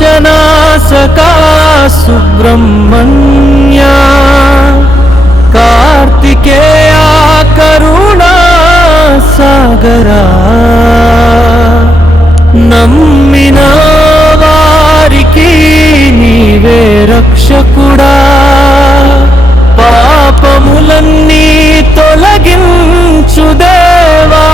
सर्वदोषनाशका सुब्रह्मण्या कार्तिकेया करुणा सागरा नम्मिन वारिकी नीवे रक्षकुड़ा पापमुलन्नी तोलगिंचु देवा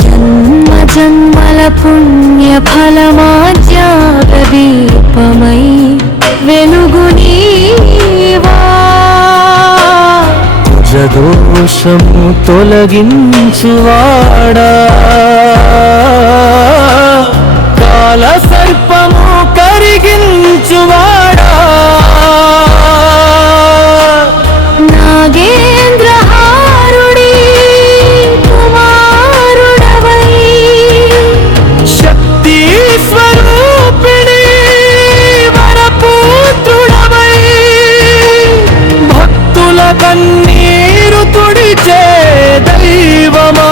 जन्म जन्मल पुण्य फलमाज्ञादीपमै वेलुगु नीवा दोषము తొలగించువాడా కాల సర్పము కరిగించువాడా నాగేంద్రహారుడి కుమారుడవై శక్తి స్వరూపిణి వరపుత్రుడవై భక్తుల కన్నీరు తుడిచే దైవమా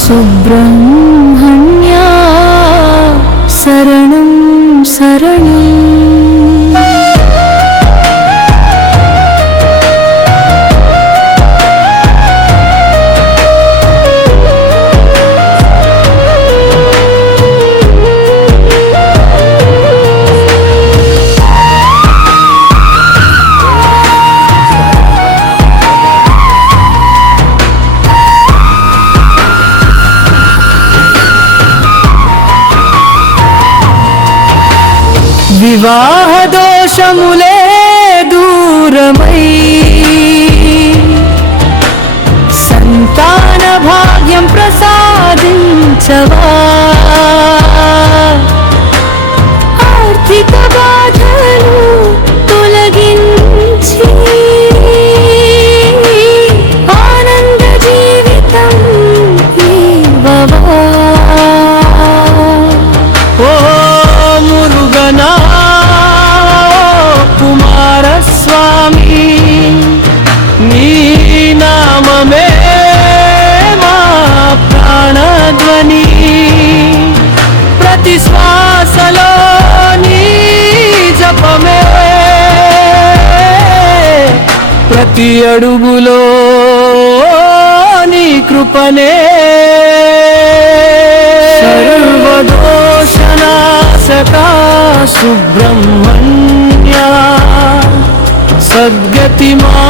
సుబ్రహ్మణ్యా శరణం శరణం వివాహ దోషములే దూరమై సంతాన భాగ్యం ప్రసాదించవా ఆర్థిక బాధలు తొలగించి ఆనంద జీవితం ఇవ్వవా ఓ మురుగనా కుమారస్వామి నీ నామమే మా ప్రాణధ్వని ప్రతి శ్వాసలో నీ జపమే ప్రతి అడుగులో నీ కృపనే सर्वदोषनाशका सुब्रह्मण्या सद्गतिमा